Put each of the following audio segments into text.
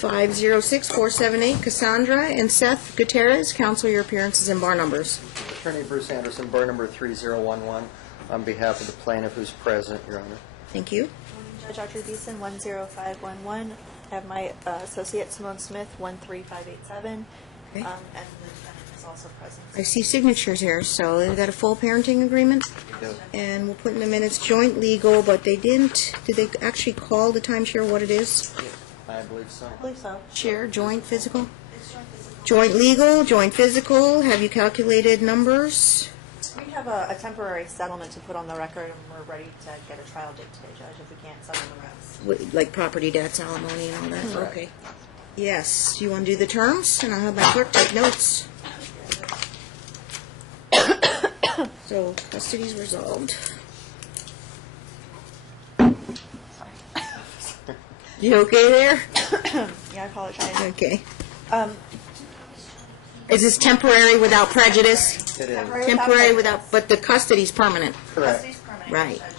506-478, Cassandra and Seth Gutierrez. Counsel, your appearances and bar numbers. Attorney Bruce Anderson, bar number 3011, on behalf of the plaintiff who's present, Your Honor. Thank you. Judge Archer Beeson, 10511. I have my associate Simone Smith, 13587. Okay. And the defendant is also present. I see signatures here, so they've got a full parenting agreement, and we'll put in the minutes joint legal, but they didn't, did they actually call the timeshare what it is? I believe so. I believe so. Share, joint, physical? It's joint physical. Joint legal, joint physical, have you calculated numbers? We have a temporary settlement to put on the record, and we're ready to get a trial date today, Judge, if we can't settle the rest. Like property debts, alimony, and all that? Correct. Okay. Yes, do you want to do the terms? And I'll have my clerk take notes. So, custody's resolved. You okay there? Yeah, I apologize. Okay. Is this temporary without prejudice? It is. Temporary without, but the custody's permanent. Correct. Custody's permanent, Right. Judge.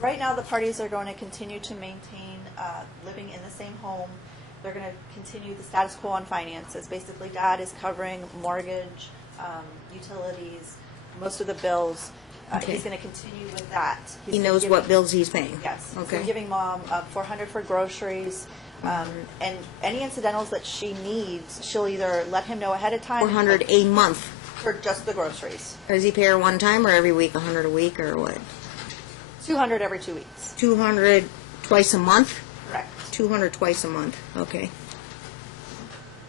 Right now, the parties are going to continue to maintain living in the same home. They're going to continue the status quo on finances. Basically, Dad is covering mortgage, utilities, most of the bills. Okay. He's going to continue with that. He knows what bills he's paying? Yes. Okay. So giving Mom $400 for groceries, and any incidentals that she needs, she'll either let him know ahead of time. 400 a month. For just the groceries. Does he pay her one time or every week, 100 a week or what? 200 every 2 weeks. 200 twice a month? Correct. 200 twice a month, okay.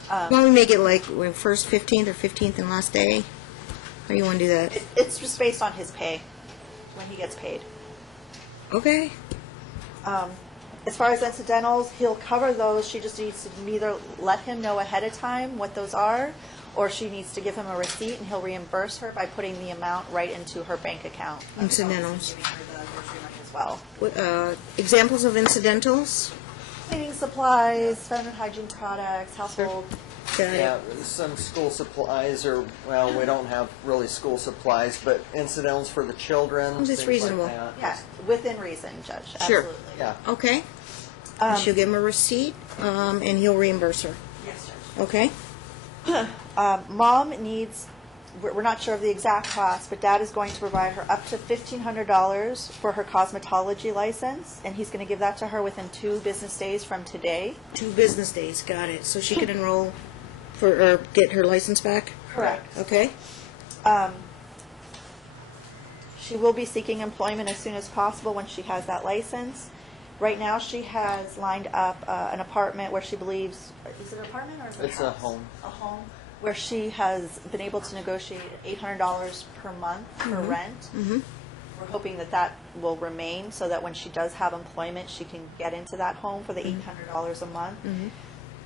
Why don't we make it like first 15th or 15th and last day? How do you want to do that? It's just based on his pay, when he gets paid. Okay. As far as incidentals, he'll cover those. She just needs to either let him know ahead of time what those are, or she needs to give him a receipt, and he'll reimburse her by putting the amount right into her bank account. Incidentals. Giving her the grocery money as well. What, examples of incidentals? Cleaning supplies, feminine hygiene products, household. Got it. Yeah, some school supplies, or, well, we don't have really school supplies, but incidentals for the children. Is this things like reasonable? that. Yeah, within reason, Judge. Sure. Absolutely. Yeah. Okay. She'll give him a receipt, and he'll reimburse her. Yes, Judge. Okay. Mom needs, we're not sure of the exact cost, but Dad is going to provide her up to $1,500 for her cosmetology license, and he's going to give that to her within 2 business days from today. 2 business days, got it. So she could enroll for, or get her license back? Correct. Okay. She will be seeking employment as soon as possible when she has that license. Right now, she has lined up an apartment where she believes, is it an apartment or is it It's a a house? home. A home, where she has been able to negotiate $800 per month for rent. Mm-hmm. We're hoping that that will remain, so that when she does have employment, she can get into that home for the $800 a month.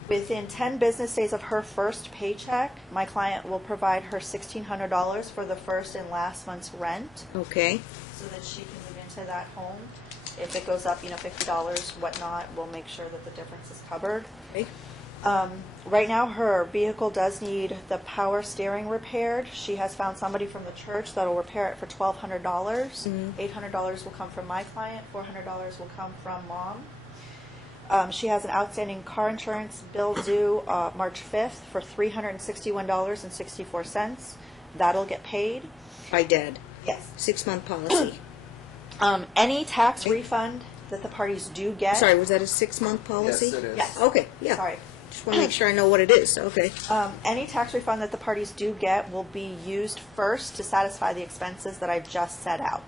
Within 10 business days of her first paycheck, my client will provide her $1,600 for the first and last month's rent, Okay. so that she can move into that home. If it goes up, $50, whatnot, we'll make sure that the difference is covered. Okay. Right now, her vehicle does need the power steering repaired. She has found somebody from the church that will repair it for $1,200. $800 will come from my client. $400 will come from Mom. She has an outstanding car insurance bill due March 5th for $361.64. That'll get paid. By Dad. Yes. 6-month policy. Any tax refund that the parties do get. Sorry, was that a 6-month policy? Yes, it is. Yes. Okay, yeah. Sorry. Just want to make sure I know what it is. Okay. Any tax refund that the parties do get will be used first to satisfy the expenses that I've just set out.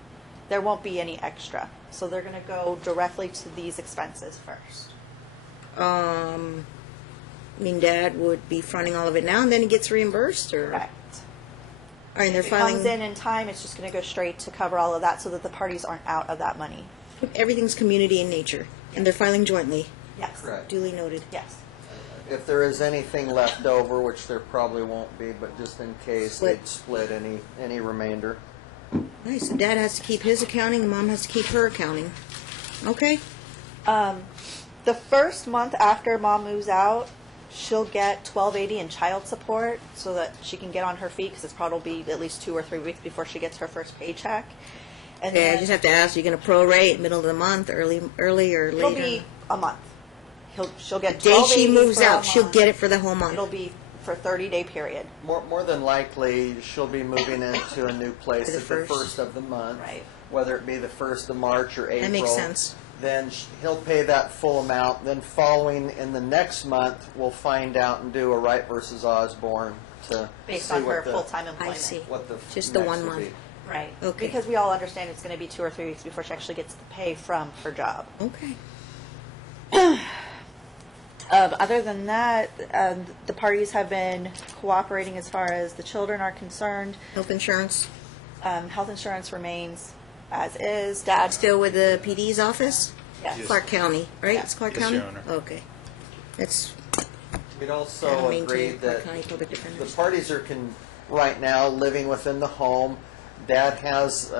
There won't be any extra. So they're going to go directly to these expenses first. I mean, Dad would be fronting all of it now, and then he gets reimbursed, or? Correct. All right, and they're If it filing. comes in time, it's just going to go straight to cover all of that, so that the parties aren't out of that money. Everything's community in nature, and they're filing jointly. Yes. Correct. Duly noted. Yes. If there is anything left over, which there probably won't be, but just in case, Split. they'd split any remainder. Nice. So Dad has to keep his accounting, and Mom has to keep her accounting. Okay. The first month after Mom moves out, she'll get $1,280 in child support, so that she can get on her feet, because it's probably at least 2 or 3 weeks before she gets her first paycheck. And Okay, I then just have to ask, you're going to prorate middle of the month, early or later? it'll be a month. she'll get Day 12 she days moves for a out, she'll month. get it for the whole month. It'll be for 30-day period. More than likely, she'll be moving into a new place For the at the first. first of the month. Right. Whether it be the 1st of March or April. That makes sense. Then he'll pay that full amount. Then following in the next month, we'll find out and do a Wright versus Osborne to Based see on her what the, full-time employment. I see. what the Just the next 1 would month. be. Right. Okay. Because we all understand it's going to be 2 or 3 weeks before she actually gets the pay from her job. Okay. Other than that, the parties have been cooperating as far as the children are concerned. Health insurance, Health insurance remains as is. Dad still with the PD's office? Yes. Clark County, right? Yeah. It's Clark Yes, County? Your Honor. Okay. That's We'd that'll also maintain agreed Clark that County Public the Defenders. parties are right now living within the home. Dad has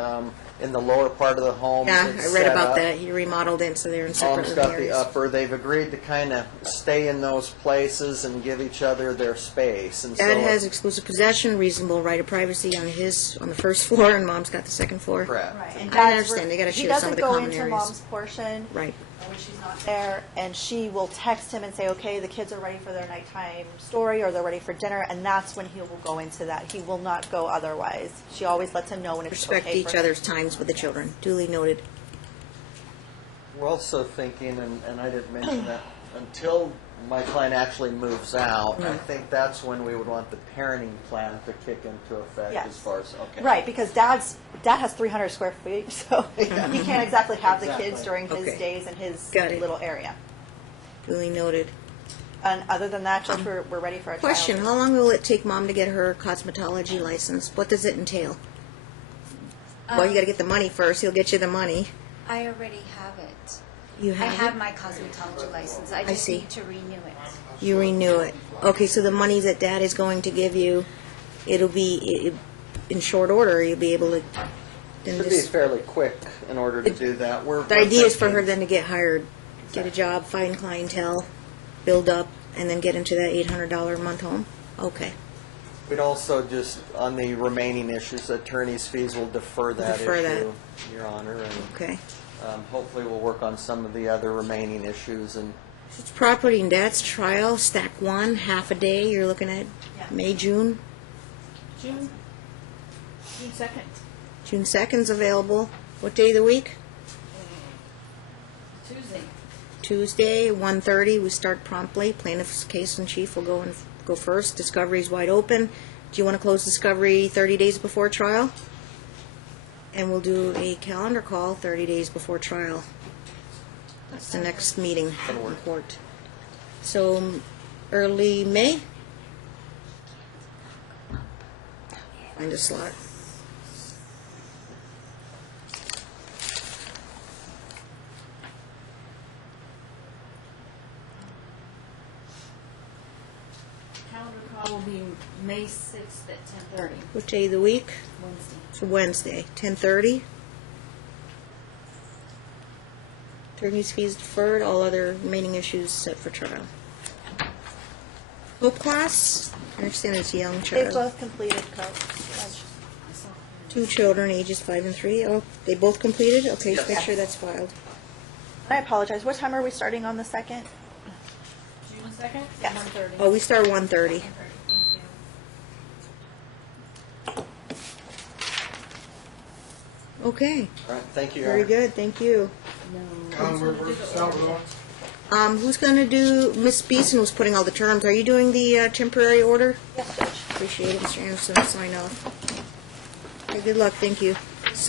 in the lower part of the home. Yeah, it's I read set about up. that. He remodeled it, so they're in separate Mom's living got the areas. upper. They've agreed to kind of stay in those places and give each other their space. And Dad so has exclusive possession, reasonable right of privacy on the first floor, and Mom's got the second floor. correct. Right. And I Dad's understand. They gotta he share some of the doesn't common go into areas. Mom's portion Right. when she's not there, and she will text him and say, okay, the kids are ready for their nighttime story, or they're ready for dinner, and that's when he will go into that. He will not go otherwise. She always lets him know when it's Respect okay each for him. other's times with the children. Duly noted. We're also thinking, and I didn't mention that, until my client actually moves out, Mm. I think that's when we would want the parenting plan to kick into effect Yes. as far as, okay. Right, because Dad has 300 square feet, so he can't exactly have the kids Exactly. during his Okay. days in his Got it. little area. Duly noted. And other than that, Judge, we're ready for a Question, trial. how long will it take Mom to get her cosmetology license? What does it entail? Well, you gotta get the money first. He'll get you the money. I already have it. You I have have it? my cosmetology license. I just see. need to renew it. You renew it. Okay, so the money that Dad is going to give you, it'll be in short order. You'll be able to. Then Should be just, fairly quick in order to do that. the idea is for her then to get hired, get a job, find clientele, build up, and then get into that $800 a month home. Okay. We'd also just, on the remaining issues, attorney's fees will defer that Defer that. issue, Your Honor, and Okay. hopefully we'll work on some of the other remaining issues. And It's property in Dad's trial, stack 1, half a day. You're looking at Yeah. May, June. June 2nd. June 2nd's available. What day of the week? Tuesday. Tuesday, 1:30. We start promptly. Plaintiff's case in chief will go first. Discovery's wide open. Do you want to close discovery 30 days before trial? And we'll do a calendar call 30 days before trial. That's the next meeting in court. So, early May? Find a slot. Calendar call will be May 6th at 10:30, What day of the week? Wednesday. It's Wednesday, 10:30. Attorney's fees deferred, all other remaining issues set for trial. Hope class, I understand it's a young They've child. both completed Judge. 2 children, ages 5 and 3. Oh, they both completed? Okay, just make Yes. sure that's filed. I apologize. What time are we starting on the 2nd? June 2nd? Yes. 1:30. Oh, we start 1:30. Thank you. Okay, all right, thank you, Your very Honor. good, thank you. No. Who's gonna do, Miss Beeson was putting all the terms. Are you doing the temporary order? Yes, Judge. Appreciate it, Mr. Anderson, sign off. Okay, good luck, thank you.